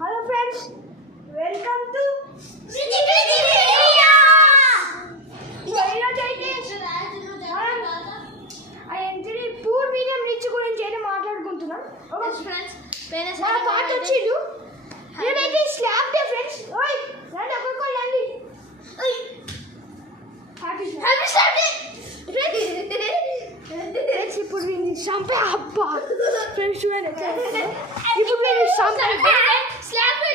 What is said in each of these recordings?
Hello friends, welcome to poor medium rich గురించి ఏదో మాట్లాడుకుంటున్నాం. ఓకే ఫ్రెండ్స్, మన పాట వచ్చిండు. నేనైతే స్లాప్ డే ఫ్రెండ్స్. ఓయ్ రండి ఒక్కొక్కరు రండి. ఓయ్ హ్యాపీ స్లాప్ డే ఫ్రెండ్స్. ఇప్పుడు వీడిని చంపే అబ్బా ఫ్రెండ్స్ చూడండి. ఇప్పుడు వీడిని చంపే స్లాప్ డే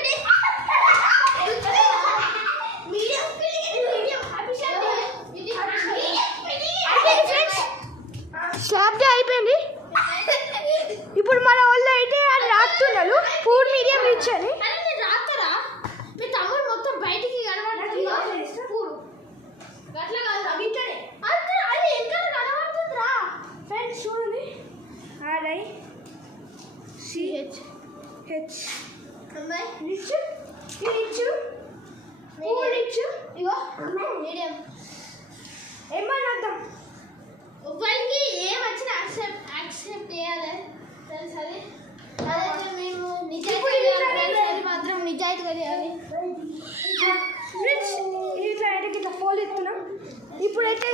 స్లాప్ డే అయిపోయింది. ఇప్పుడు మన వాళ్ళు అయితే అని రాస్తున్నారు పూర్ మీడియం రిచ్ అని. రాస్తారా మీ తమ్ముడు మొత్తం బయటికి కనబడుతుంది. పూర్ అట్లా కాదు అవింటనే అది ఎక్కడ కనబడుతుందిరా ఫ్రెండ్స్ చూడండి. RICH rich rich poor rich ego medium ఏమని అర్థం. వాళ్ళకి ఏం వచ్చినా యాక్సెప్ట్ చేయాలి తెలుసు. అదే మేము నిజాయితీ మాత్రం నిజాయితీగా చేయాలి ఫ్రెండ్స్. ఇట్లా అయితే ఇట్లా ఫోన్ ఇస్తున్నాం. ఇప్పుడైతే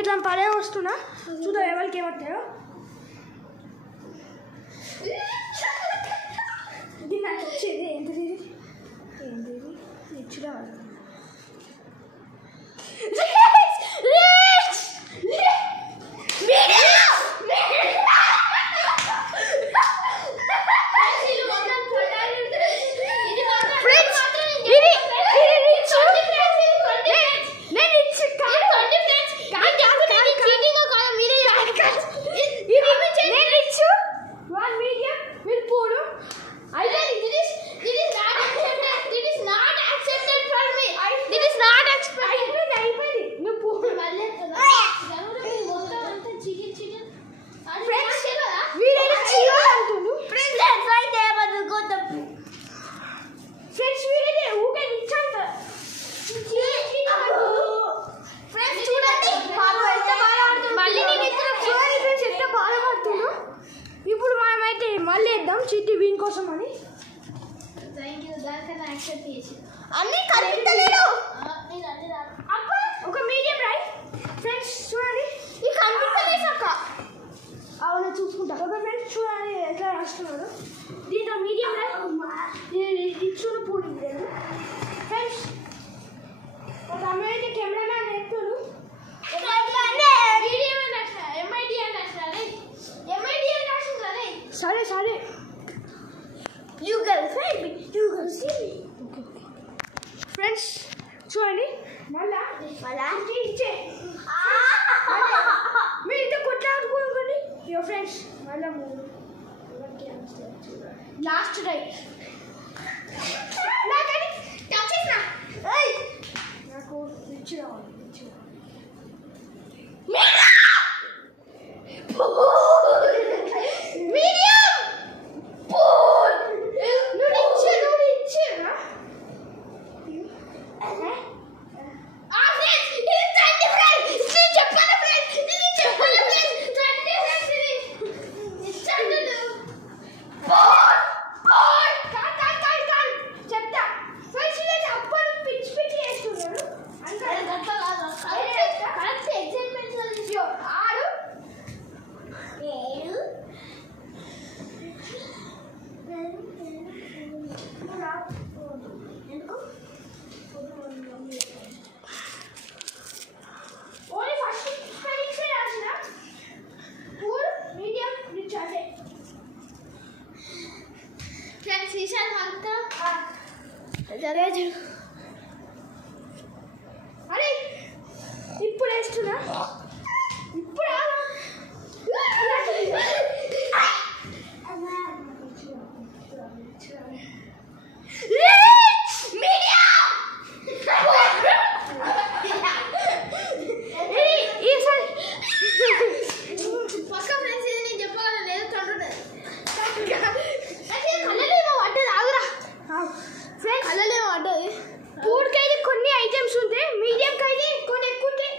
ఇట్లా పడే వస్తున్నా చూద్దాం ఎవరికి ఏమవుతాయో. ఇది నాకు వచ్చేది ఏంటిది రిచ్గా చిట్టి వీన్ కోసం అని. అన్నీ కనిపించలేదు. ఒక మీడియం రైట్ ఫ్రెండ్స్ చూడండి. ఈ కనిపించలేదు అక్క అవునా చూసుకుంటా. ఒక ఫ్రెండ్స్ చూడండి ఎట్లా రాస్తున్నాడు. దీంట్లో మీడియం రైట్ ఇచ్చుడు పూడి ఫ్రెండ్స్. ఒక అమ్మాయి కెమెరామ్యాన్ ఎత్తుడు సరే సరే ఫ్రెండ్స్ చూడండి. మళ్ళా ఇచ్చే మీరు ఇంత కొట్లాడుకోండి ఫ్రెండ్స్. మళ్ళా లాస్ట్ రైట్ నాకు రిచ్ రావాలి. అరే ఇప్పుడు వేస్తున్నా. ఇప్పుడు పక్క ఫ్రెండ్స్ ఇది నేను చెప్పగలను లేదు తండ్రి కళ్ళలేమో పడ్డది. ఆగురా ఫ్రెండ్స్, కళ్ళలేమో పడ్డది. పూర్కైతే కొన్ని ఐటమ్స్ ఉంటాయి, మీడియం కైతే కొన్ని ఎక్కువ ఉంటాయి.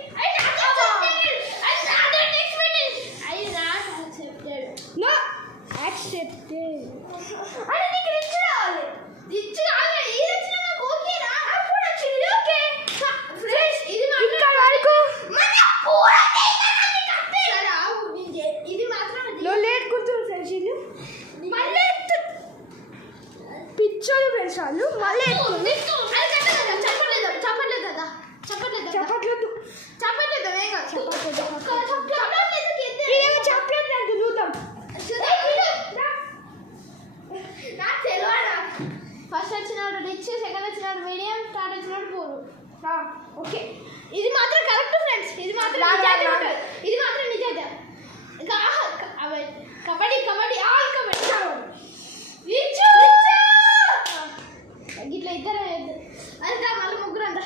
చాలు మళ్ళీ ఫస్ట్ వచ్చినాడు రిచ్, సెకండ్ వచ్చినాడు మీడియం, థర్డ్ వచ్చినాడు పూర్. ఓకే, ఇది మాత్రం కరెక్ట్ ఫ్రెండ్స్, ఇది మాత్రం నిజాయితీ ఉంటుంది, ఇది మాత్రం నిజాయితీ. కబడ్డీ కబడ్డీ ఆల్ కబడ్డీ ఇట్లా ఇద్దరు అంతా మళ్ళీ ముగ్గురు అంతా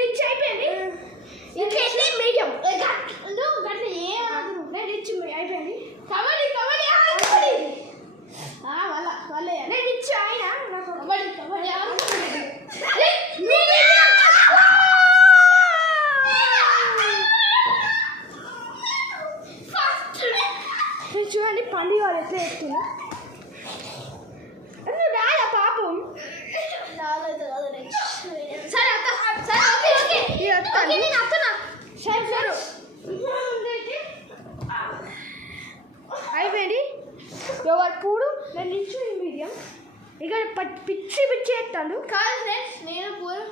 రిచ్ అయిపోయింది. ఇంకేంటి మీడియం నువ్వు గట్ల ఏమన్నారు, నేను రిచ్ అయిపోయింది. కబడ్డీ కబడ్డీ ఆల్ కబడ్డీ వాళ్ళ నేను రిచ్ ఆయన కబడ్డీ కబడ్డీ ఆల్ చూడండి పండుగ వాళ్ళు ఎట్లా చెప్తున్నా రాదా పాపం. సరే అయిపోయింది. ఎవరు పూడు నేను ఇచ్చు మీడియం ఇక పిచ్చి పిచ్చి ఎత్తాను కాదు ఫ్రెండ్స్. నేను పూరు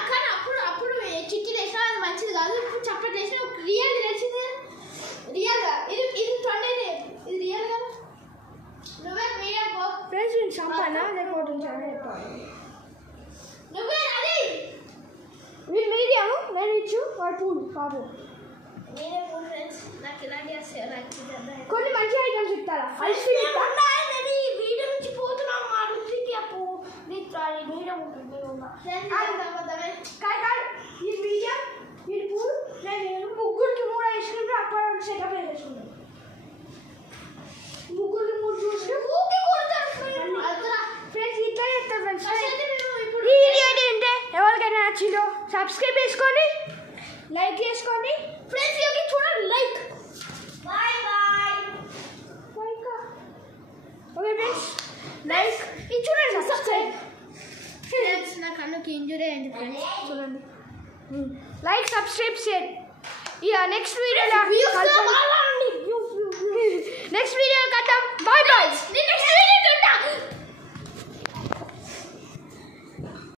కానీ అప్పుడు చిట్టి వేసినా అది మంచిది కాదు, ఇప్పుడు చప్పటి వేసినా రియల్ తెలిసింది. రియల్గా ఇది 20 ఇది రియల్ కదా. నువ్వే మీడియం పో ఫ్రెండ్స్. నేను చంపానా లేకపోతే నువ్వే అది వీళ్ళు మీడియం నేను ఇచ్చు వాడు పూడు పాపం. కొన్ని మంచి ఐటమ్స్ ఇస్తారా వీడియో నుంచి పోతున్నాం మా రుచికి అప్పు మీడియం ఉంటుంది. ఈ మీడియం వీడి పూడు నేను ముగ్గురికి 3 వేసుకుంటే అప్పుడు సెటప్ వేసుకుంటాను. ముగ్గురికి 3 చూసి ఫ్రెండ్స్ ఇట్లా చేస్తారు ఫ్రెండ్స్. ఈ వీడియో ఏంటంటే ఎవరికైనా నచ్చిందో సబ్స్క్రైబ్ చేసుకోండి, లైక్ చేసుకోండి ఫ్రెండ్స్. చూడండి like bye bye okay friends. Like ఇది చూడండి సబ్స్క్రైబ్ ఫ్రెండ్స్. నా కన్నుకి ఇంజురీ అయింది ఫ్రెండ్స్, చూడండి. Like subscribe share. ఇక నెక్స్ట్ వీడియోలో కలుద్దాం. Bye bye.